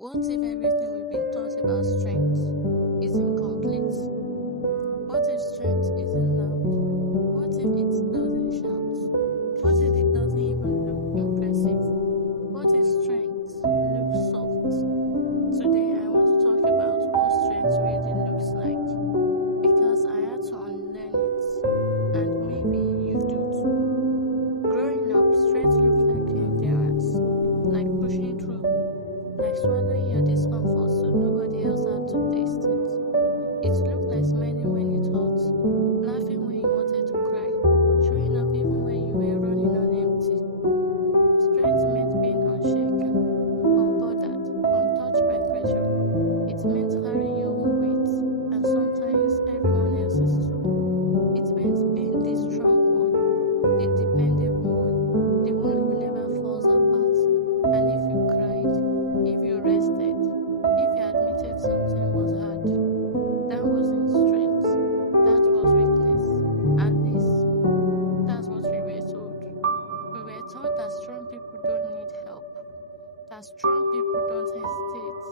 What if everything we've been taught about strength is incomplete? What if strength isn't loud? What if it doesn't shout? What if it doesn't even look impressive? What if strength looks soft? Today I want to talk about what strength really looks like, because I had to unlearn it, and maybe you do too. Growing up, strength looked like endurance, like pushing through, like swallowing your discomfort so nobody else had to taste it. It looked like smiling when it hurt, laughing when you wanted to cry, showing up even when you were running on empty. Strength meant being unshaken, unbothered, untouched by pressure. It meant carrying your own weight, and sometimes everyone else's too. It meant being the strong one, the dependable one, the one who never falls apart. And if you cried, if you rested, if you admitted something was hard, that wasn't strength, that was weakness. At least, that's what we were told. We were taught that strong people don't need help, that strong people don't hesitate,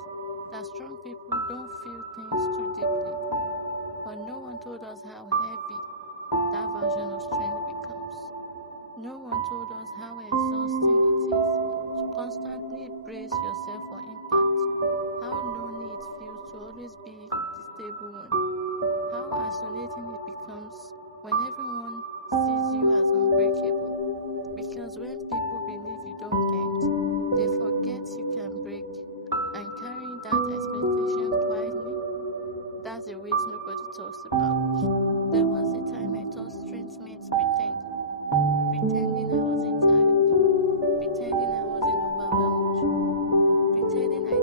that strong people don't feel things too deeply. But no one told us how heavy that version of strength becomes. No one told us how exhausting it is to constantly brace yourself for impact, how lonely it feels to always be the stable one, how isolating it becomes when everyone sees you as unbreakable. Because when people believe you don't bend, they forget you can break, and carrying that expectation quietly, that's a weight nobody talks about. There was a time I thought strength meant pretending I wasn't tired, pretending I wasn't overwhelmed, pretending I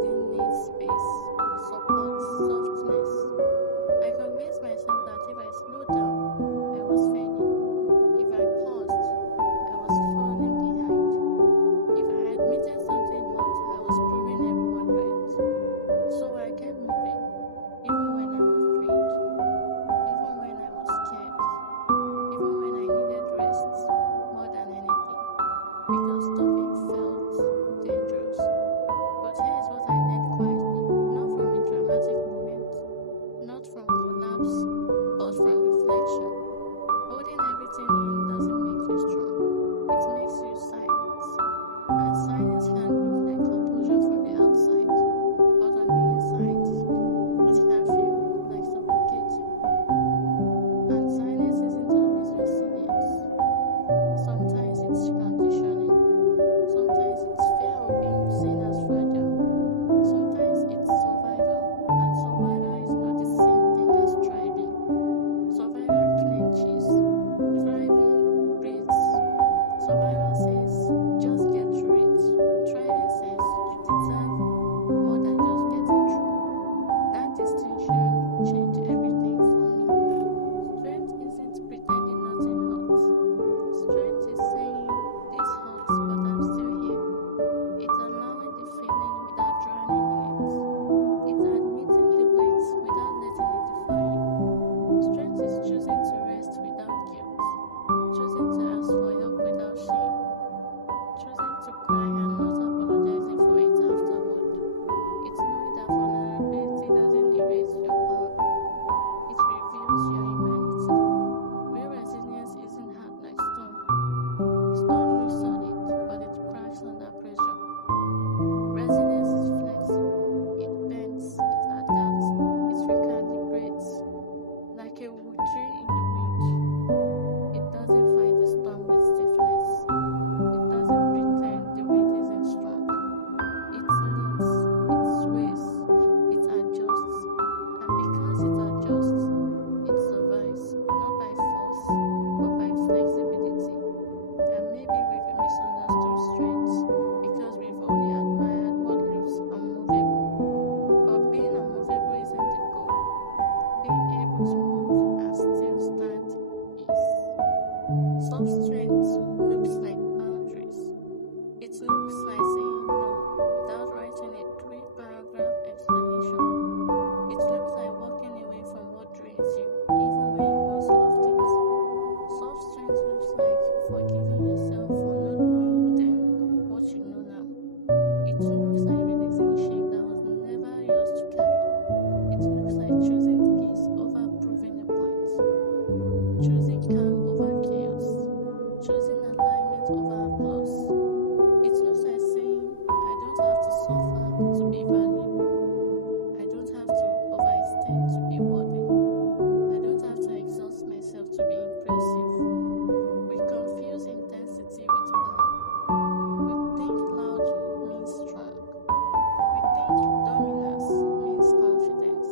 think dominance means confidence.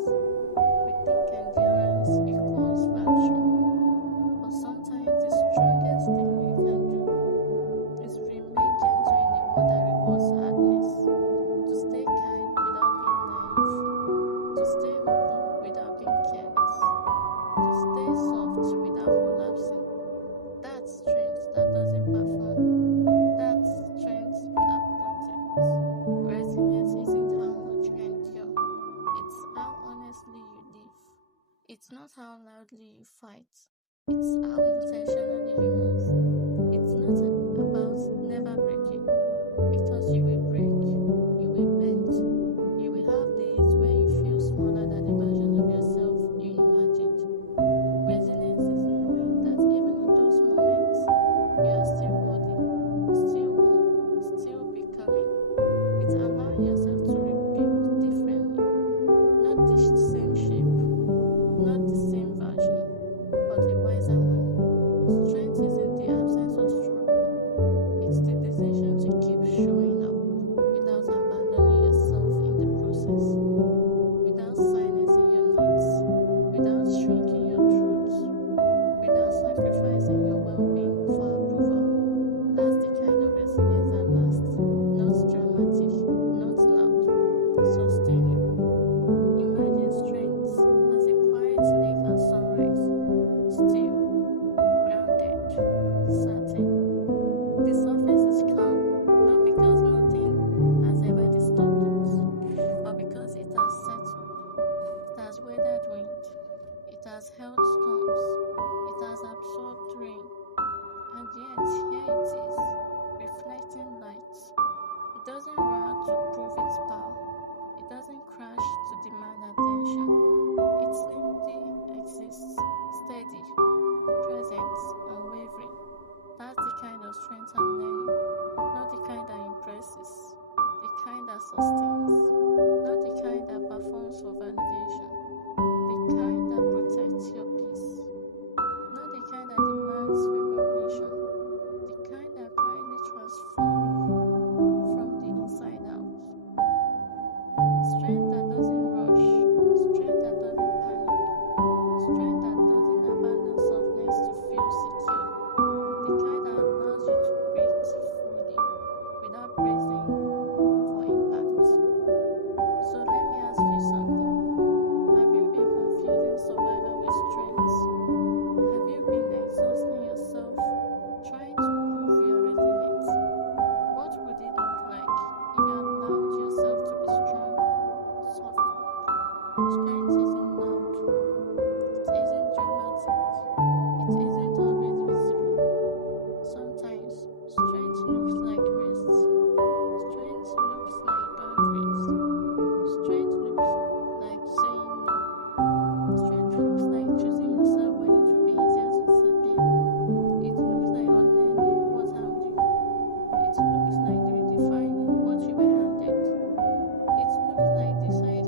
We think endurance equals virtue. But sometimes the strongest thing you can do is remain gentle in a world that rewards hardness. To stay kind without being naive. To stay open without being careless. To stay soft without collapsing. That's strength that doesn't perform. That's strength that protects. Resilience isn't how much you endure. It's how honestly you live. It's not how loudly you fight. It's how intentionally you move. It's not about never breaking. Because you will break. You will bend. You will have days where you feel smaller than the version of yourself you imagined. Resilience is knowing that even in those moments, you are still worthy, still whole, still becoming. It's allowing yourself to rebuild differently. Not the same shape, not the same version, but a wiser one. Strength isn't the absence of struggle. It's the decision to keep showing up without abandoning yourself in the process, without silencing your needs, without shrinking your truths, without sacrificing your well-being for approval. That's the kind of resilience that lasts, not dramatic, not loud, sustainable. Imagine strength as a quiet lake at sunrise, still, grounded, certain. The surface is calm, not because nothing has ever disturbed it, but because it has settled. It has weathered wind. It has held storms. It has absorbed rain. And yet, here it is, reflecting light. It doesn't roar to prove its power. It doesn't crash to demand attention. It simply exists, steady, present, unwavering. That's the kind of strength I'm learning. Not the kind that impresses. The kind that sustains. Not the kind that performs for validation. The kind that protects your peace. Not the kind that demands recognition. The kind that quietly transforms you from the inside out. Strength that doesn't rush. Strength that doesn't panic. Strength that doesn't abandon softness to feel secure. The kind that allows you to breathe fully without bracing for impact. So let me ask you something. Have you been confusing survival with strength? Have you been exhausting yourself trying to prove you're resilient? What would it look like if you allowed yourself to be strong, softened? Strength isn't loud. It isn't dramatic. It isn't always visible. Sometimes strength looks like rest. Strength looks like boundaries. Strength looks like saying no. Strength looks like choosing yourself when it would be easier to disappear. It looks like unlearning what harmed you. It looks like redefining what you were handed. It looks like deciding